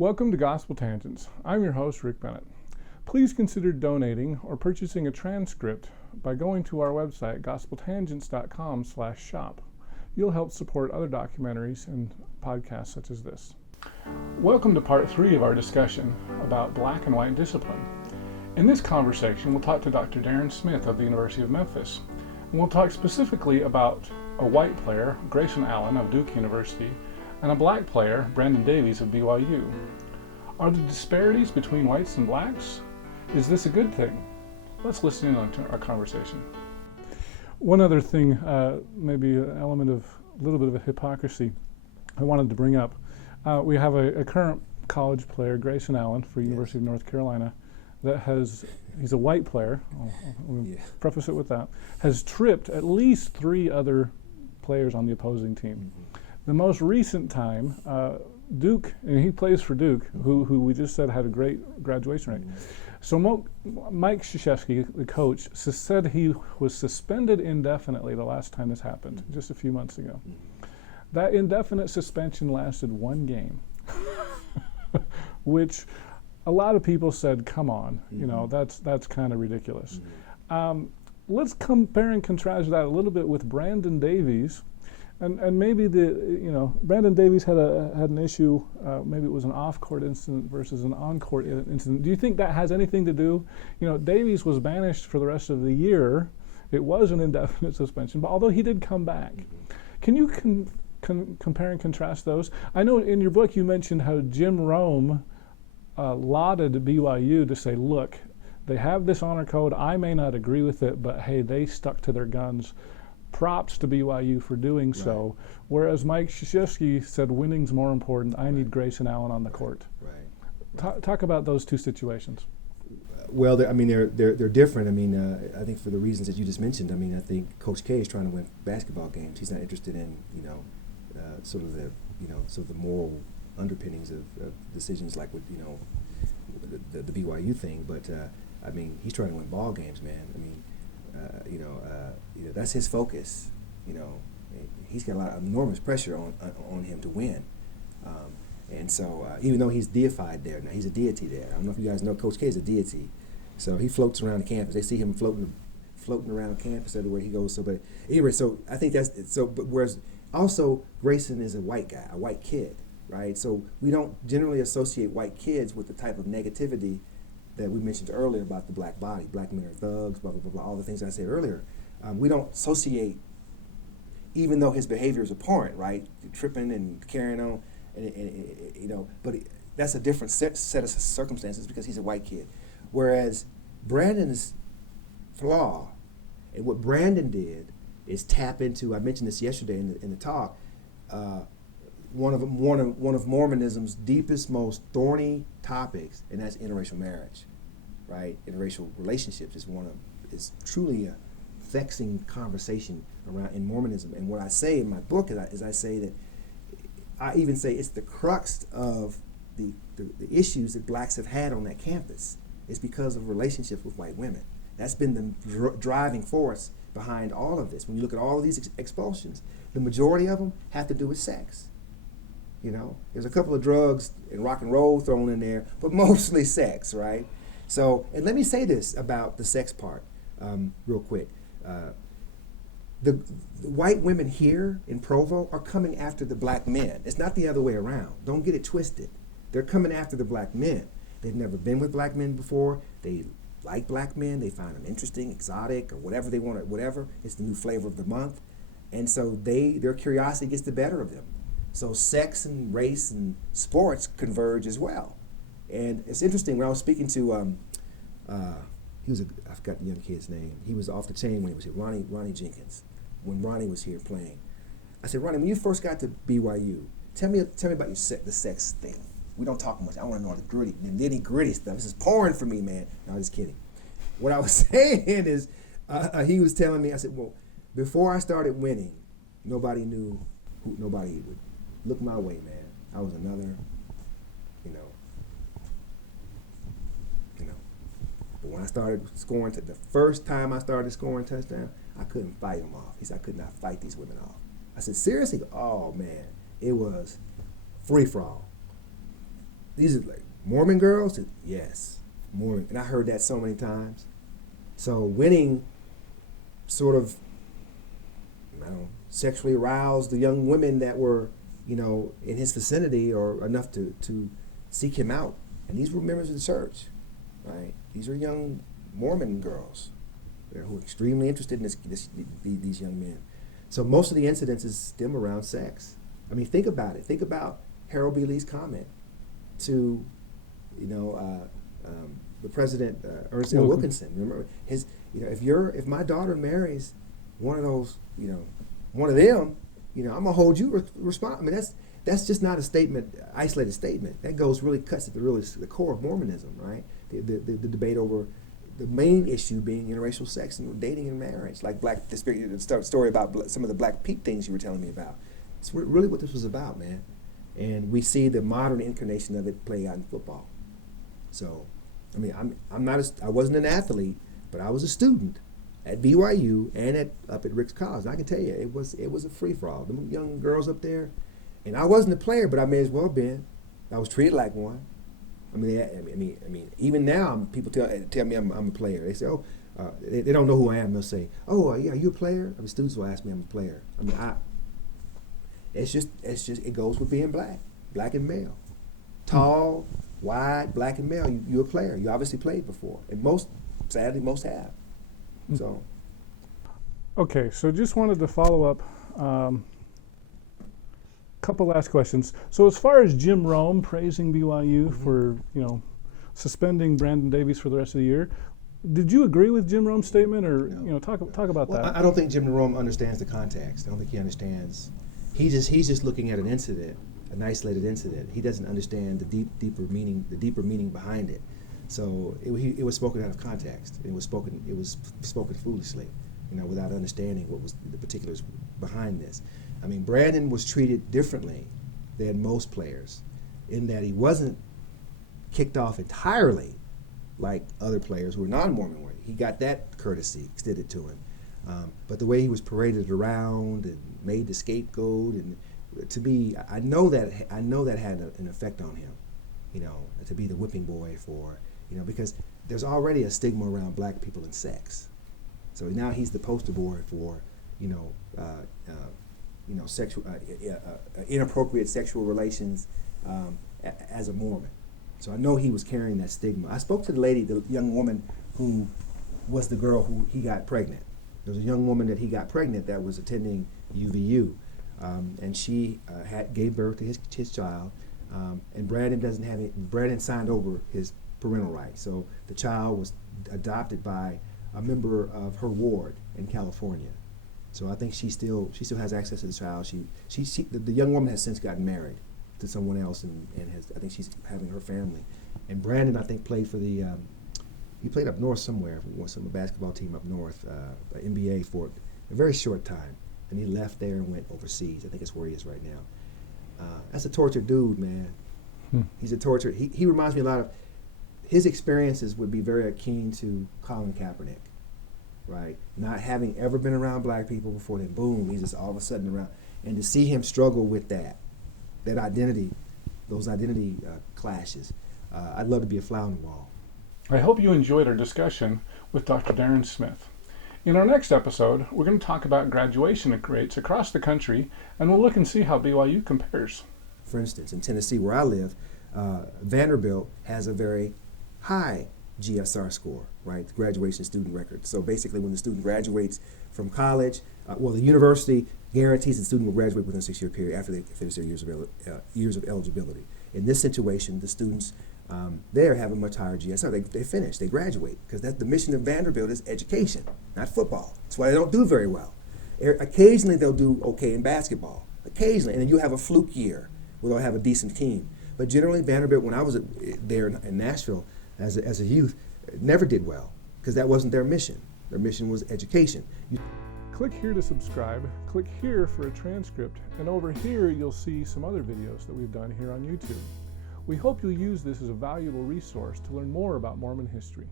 Welcome to Gospel Tangents. I'm your host, Rick Bennett. Please consider donating or purchasing a transcript by going to our website, gospeltangents.com/shop. You'll help support other documentaries and podcasts such as this. Welcome to part 3 of our discussion about black and white discipline. In this conversation, we'll talk to Dr. Darron Smith of the University of Memphis. And we'll talk specifically about a white player, Grayson Allen of Duke University, and a black player, Brandon Davies of BYU. Are the disparities between whites and blacks? Is this a good thing? Let's listen in on our conversation. One other thing, maybe an element of a little bit of a hypocrisy I wanted to bring up. We have a current college player, Grayson Allen, for University of North Carolina, he's a white player, I'll preface it with that, has tripped at least 3 other players on the opposing team. The most recent time, Duke, and he plays for Duke, who we just said had a great graduation rate. So Mike Krzyzewski, the coach, said he was suspended indefinitely the last time this happened, just a few months ago. That indefinite suspension lasted 1 game, which a lot of people said, come on, you know, that's kind of ridiculous. Let's compare and contrast that a little bit with Brandon Davies. And maybe Brandon Davies had an issue. Maybe it was an off-court incident versus an on-court incident. Do you think that has anything to do? Davies was banished for the rest of the year. It was an indefinite suspension, but although he did come back, can you compare and contrast those? I know in your book you mentioned how Jim Rome lauded BYU to say, look, they have this honor code. I may not agree with it, but hey, they stuck to their guns. Props to BYU for doing so. Whereas Mike Krzyzewski said winning's more important. I need Grayson Allen on the court. Talk about those 2 situations. Well, they're different. I think for the reasons that you just mentioned. I think Coach K is trying to win basketball games. He's not interested in sort of the moral underpinnings of decisions like with the BYU thing. But he's trying to win ball games, man. That's his focus. He's got a lot of enormous pressure on him to win, and so even though he's deified there, now he's a deity there. I don't know if you guys know, Coach K is a deity, so he floats around the campus. They see him floating around campus everywhere he goes. So, but anyway, so I think that's so. But whereas also Grayson is a white guy, a white kid, right? So we don't generally associate white kids with the type of negativity that we mentioned earlier about the black body. Black men are thugs, blah, blah, blah, blah, all the things I said earlier. We don't associate, even though his behavior is abhorrent, right? Tripping and carrying on, but that's a different set of circumstances because he's a white kid. Whereas Brandon's flaw, and what Brandon did is tap into, I mentioned this yesterday in the talk, one of Mormonism's deepest, most thorny topics, and that's interracial marriage, right? Interracial relationships is truly a vexing conversation around in Mormonism. And what I say in my book is I say that I even say it's the crux of the issues that blacks have had on that campus. It's because of relationships with white women. That's been the driving force behind all of this. When you look at all of these expulsions, the majority of them have to do with sex. There's a couple of drugs and rock and roll thrown in there, but mostly sex, right? So, and let me say this about the sex part real quick. The white women here in Provo are coming after the black men. It's not the other way around. Don't get it twisted. They're coming after the black men. They've never been with black men before. They like black men. They find them interesting, exotic, or whatever they want. Whatever. It's the new flavor of the month. And so their curiosity gets the better of them. So sex and race and sports converge as well. And it's interesting, when I was speaking to, I forgot the young kid's name. He was off the chain when he was here, Ronnie Jenkins, when Ronnie was here playing. I said, Ronnie, when you first got to BYU, tell me about the sex thing. We don't talk much. I want to know the nitty-gritty stuff. This is porn for me, man. No, I'm just kidding. What I was saying is, he was telling me, I said, well, before I started winning, nobody would look my way, man. I was another, But when I started scoring, the first time I started scoring touchdown, I couldn't fight them off. He said, I could not fight these women off. I said, seriously? Oh, man. It was free-for-all. these are like Mormon girls? Yes, Mormon. And I heard that so many times. So winning sort of, I don't know, sexually aroused the young women that were, in his vicinity or enough to seek him out. And these were members of the church, right? These are young Mormon girls who are extremely interested in these young men. So most of the incidences stem around sex. I mean, think about it. Think about Harold B. Lee's comment to, the president, Ernest L. Wilkinson. Remember his, if my daughter marries one of those, one of them, I'm gonna hold you responsible. I mean, that's just not a statement, isolated statement. That cuts at the core of Mormonism, right? The debate over the main issue being interracial sex and dating and marriage, like the story about some of the Black Pete things you were telling me about. It's really what this was about, man. And we see the modern incarnation of it play out in football. So, I mean, I wasn't an athlete, but I was a student at BYU and up at Rick's College. And I can tell you, it was a free for all. The young girls up there, and I wasn't a player, but I may as well have been. I was treated like one. I mean, even now people tell me I'm a player. They say, oh, they don't know who I am. They'll say, oh, yeah, are you a player? I mean, students will ask me, I'm a player. I mean, it's just it goes with being black and male, tall, wide, black and male. You're a player. You obviously played before, and sadly most have. So. Okay, so just wanted to follow up. Couple last questions. So as far as Jim Rome praising BYU for suspending Brandon Davies for the rest of the year, did you agree with Jim Rome's statement, or talk about that? I don't think Jim Rome understands the context. I don't think he understands. He's just looking at an incident, an isolated incident. He doesn't understand the deeper meaning behind it. So it was spoken out of context. It was spoken foolishly, without understanding what was the particulars behind this. I mean, Brandon was treated differently than most players in that he wasn't kicked off entirely like other players who were non-Mormon were. He got that courtesy extended to him. But the way he was paraded around and made the scapegoat, and to me, I know that had an effect on him, to be the whipping boy for, because there's already a stigma around Black people and sex. So now he's the poster boy for, inappropriate sexual relations as a Mormon. So I know he was carrying that stigma. I spoke to the young woman who was the girl who he got pregnant. There was a young woman that he got pregnant that was attending UVU, and she gave birth to his child. And Brandon signed over his parental rights. So the child was adopted by a member of her ward in California. So I think she still has access to the child. The young woman has since gotten married to someone else, and I think she's having her family. And Brandon, I think, played for he played up north somewhere, for some basketball team up north, NBA for a very short time, and he left there and went overseas. I think that's where he is right now. That's a tortured dude, man. He's a tortured. He reminds me a lot of his experiences would be very akin to Colin Kaepernick, right? Not having ever been around Black people before, then boom, he's just all of a sudden around, and to see him struggle with that identity, those identity clashes. I'd love to be a fly on the wall. I hope you enjoyed our discussion with Dr. Darron Smith. In our next episode, we're going to talk about graduation rates across the country, and we'll look and see how BYU compares. For instance, in Tennessee, where I live, Vanderbilt has a very high GSR score, right? The graduation student record. So basically, when the student graduates from college, the university guarantees the student will graduate within a 6-year period after they finish their years of eligibility. In this situation, the students there have a much higher GSR. They finish, they graduate, because that's the mission of Vanderbilt is education, not football. That's why they don't do very well. Occasionally, they'll do okay in basketball. Occasionally, and then you have a fluke year where they'll have a decent team. But generally, Vanderbilt, when I was there in Nashville as a youth, never did well, because that wasn't their mission. Their mission was education. Click here to subscribe, click here for a transcript, and over here you'll see some other videos that we've done here on YouTube. We hope you'll use this as a valuable resource to learn more about Mormon history.